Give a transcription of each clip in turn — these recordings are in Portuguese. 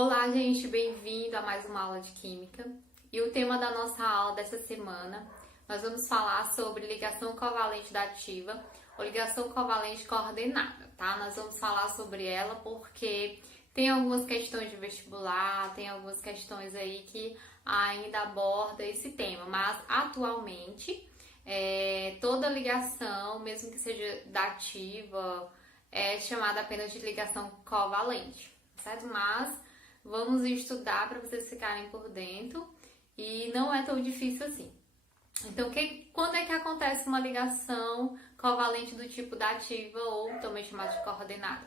Olá, gente, bem-vindo a mais uma aula de Química. E o tema da nossa aula dessa semana, nós vamos falar sobre ligação covalente dativa ou ligação covalente coordenada, tá? Nós vamos falar sobre ela porque tem algumas questões de vestibular, tem algumas questões aí que ainda aborda esse tema, mas atualmente toda ligação, mesmo que seja dativa, é chamada apenas de ligação covalente, certo? Mas vamos estudar para vocês ficarem por dentro e não é tão difícil assim. Então, quando é que acontece uma ligação covalente do tipo dativa ou também chamada de coordenada?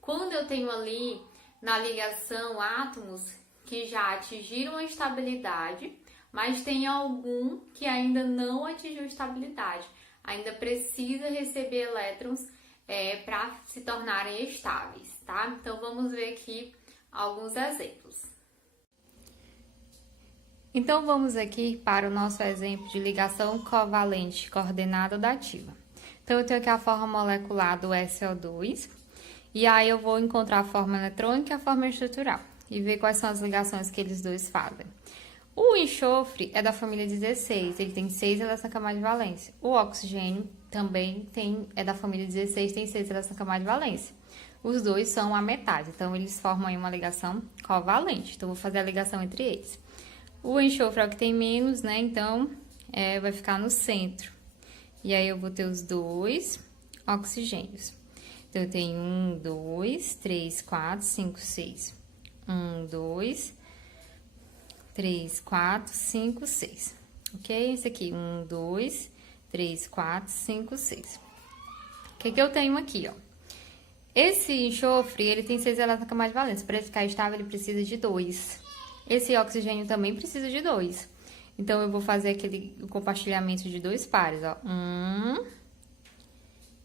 Quando eu tenho ali na ligação átomos que já atingiram a estabilidade, mas tem algum que ainda não atingiu estabilidade, ainda precisa receber elétrons para se tornarem estáveis, tá? Então, vamos ver aqui alguns exemplos. Então, vamos aqui para o nosso exemplo de ligação covalente coordenada dativa. Então, eu tenho aqui a forma molecular do SO2, e aí eu vou encontrar a forma eletrônica e a forma estrutural, e ver quais são as ligações que eles dois fazem. O enxofre é da família 16, ele tem 6 elétrons na camada de valência. O oxigênio também é da família 16, tem 6 elétrons na camada de valência. Os dois são a metade, então eles formam aí uma ligação covalente. Então, vou fazer a ligação entre eles. O enxofre é o que tem menos, né? Então, vai ficar no centro. E aí, eu vou ter os dois oxigênios. Então, eu tenho 1, 2, 3, 4, 5, 6. 1, 2, 3, 4, 5, 6. Ok? Esse aqui, 1, 2, 3, 4, 5, 6. O que eu tenho aqui, ó? Esse enxofre, ele tem 6 elétrons na camada de valência. Para ele ficar estável, ele precisa de 2. Esse oxigênio também precisa de 2. Então, eu vou fazer o compartilhamento de 2 pares, ó. 1,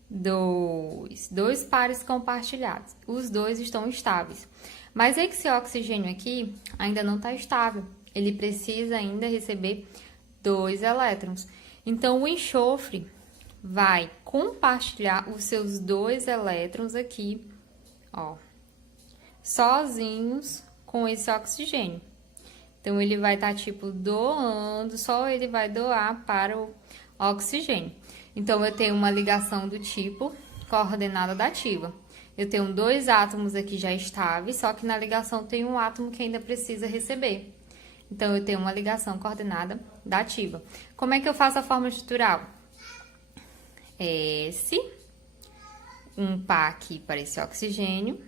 2. 2 pares compartilhados. Os dois estão estáveis. Mas esse oxigênio aqui ainda não está estável. Ele precisa ainda receber 2 elétrons. Então, o enxofre vai compartilhar os seus 2 elétrons aqui, ó, sozinhos com esse oxigênio. Então, ele vai estar, tipo, doando, só ele vai doar para o oxigênio. Então, eu tenho uma ligação do tipo coordenada dativa. Eu tenho 2 átomos aqui já estáveis, só que na ligação tem um átomo que ainda precisa receber. Então, eu tenho uma ligação coordenada dativa. Como é que eu faço a forma estrutural? S, um par aqui para esse oxigênio,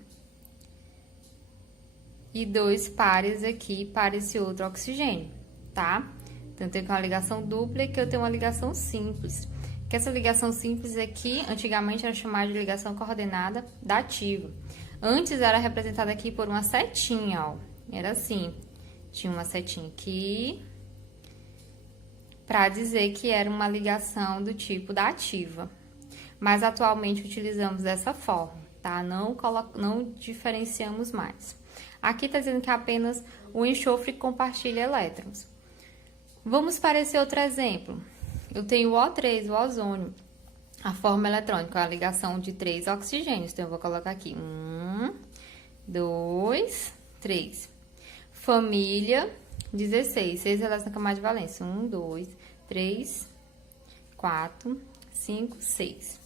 e 2 pares aqui para esse outro oxigênio, tá? Então, eu tenho uma ligação dupla e que eu tenho uma ligação simples. Que essa ligação simples aqui, antigamente era chamada de ligação coordenada dativa. Antes era representada aqui por uma setinha, ó. Era assim, tinha uma setinha aqui, para dizer que era uma ligação do tipo dativa. Mas atualmente utilizamos dessa forma, tá? Não diferenciamos mais. Aqui está dizendo que apenas o enxofre compartilha elétrons. Vamos para esse outro exemplo. Eu tenho o O3, o ozônio. A forma eletrônica é a ligação de 3 oxigênios. Então, eu vou colocar aqui 1, 2, 3. Família 16, 6 elétrons na camada de valência. 1, 2, 3, 4, 5, 6.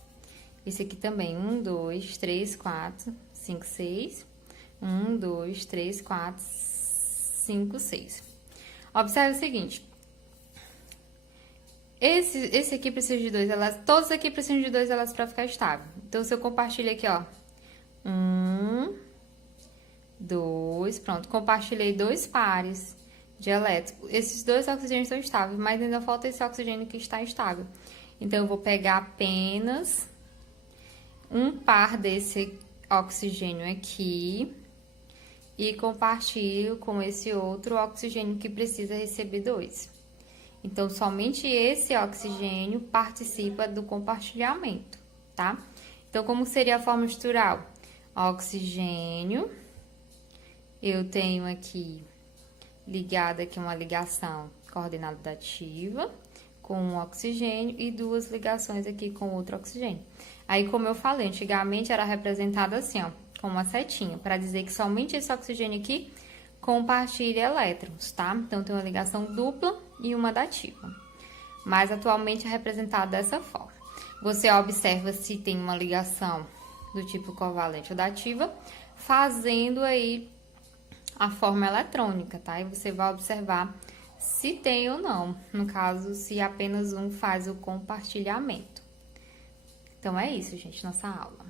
Esse aqui também, 1, 2, 3, 4, 5, 6. 1, 2, 3, 4, 5, 6. Observe o seguinte. Esse aqui precisa de 2 elétrons. Todos aqui precisam de 2 elétrons para ficar estável. Então, se eu compartilho aqui, ó. 1, 2, pronto. Compartilhei 2 pares de elétrons. Esses 2 oxigênios estão estáveis, mas ainda falta esse oxigênio que está estável. Então, eu vou pegar apenas um par desse oxigênio aqui e compartilho com esse outro oxigênio que precisa receber 2. Então, somente esse oxigênio participa do compartilhamento, tá? Então, como seria a forma estrutural? Oxigênio, eu tenho aqui ligada aqui uma ligação coordenada dativa com um oxigênio e 2 ligações aqui com outro oxigênio. Aí, como eu falei, antigamente era representado assim, ó, com uma setinha, para dizer que somente esse oxigênio aqui compartilha elétrons, tá? Então, tem uma ligação dupla e uma dativa. Mas, atualmente, é representado dessa forma. Você observa se tem uma ligação do tipo covalente ou dativa, fazendo aí a forma eletrônica, tá? E você vai observar se tem ou não. No caso, se apenas um faz o compartilhamento. Então, é isso, gente, nossa aula.